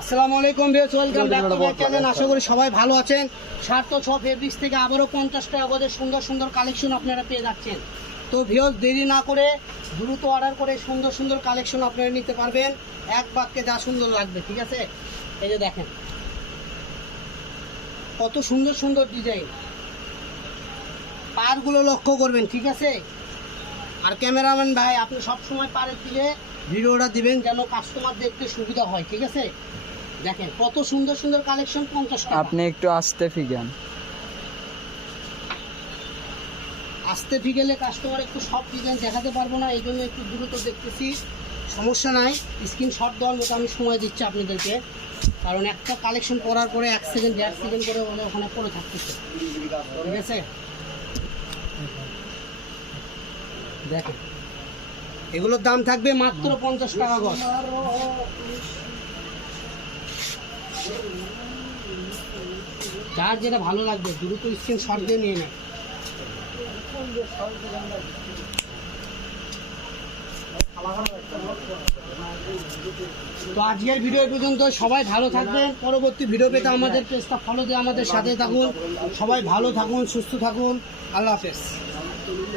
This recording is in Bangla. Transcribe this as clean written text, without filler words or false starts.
আসসালামু আলাইকুম viewers, welcome back to my channel. আশা করি সবাই ভালো আছেন। সার্থক সব ফেব্রিক্স থেকে আবারও 50 টাকা করে সুন্দর সুন্দর কালেকশন আপনারা পেয়ে যাচ্ছেন। তো ভিউয়ার্স, দেরি না করে দ্রুত অর্ডার করে সুন্দর সুন্দর কালেকশন আপনারা নিতে পারবেন। এক বাক্যে যা সুন্দর লাগবে, ঠিক আছে? এই যে দেখেন কত সুন্দর সুন্দর ডিজাইন, পারগুলো লক্ষ্য করবেন, ঠিক আছে? আর ক্যামেরাম্যান ভাই, আপনি সবসময় পারের দিকে ভিডিওটা দিবেন যেন কাস্টমার দেখতে সুবিধা হয়, ঠিক আছে? দেখেন কত সুন্দর সুন্দর কালেকশন, 50 টাকা। আপনি একটু আস্তে ফিগান, আস্তে ফিগেলে কাস্টমার একটু সব ডিজাইন দেখাতে পারবো না, এই জন্য একটু দ্রুত দেখতেছি। সমস্যা নাই, স্ক্রিনশট দেওয়ার মতো আমি সময় দিচ্ছি আপনাদেরকে, কারণ একটা কালেকশন করার পরে 1 সেকেন্ড 1.5 সেকেন্ড করে ওখানে পড়ে থাকতেছে, ঠিক আছে? দেখেন এগুলোর দাম থাকবে মাত্র 50 টাকা গজ। যার যেটা ভালো লাগবে দ্রুত স্ক্রিনশট দিয়ে নিয়ে নেয়। তো আজকের ভিডিও পর্যন্ত, সবাই ভালো থাকবেন। পরবর্তী ভিডিও পেতে আমাদের পেজটা ফলো দিয়ে আমাদের সাথে থাকুন। সবাই ভালো থাকুন, সুস্থ থাকুন। আল্লাহ হাফেজ।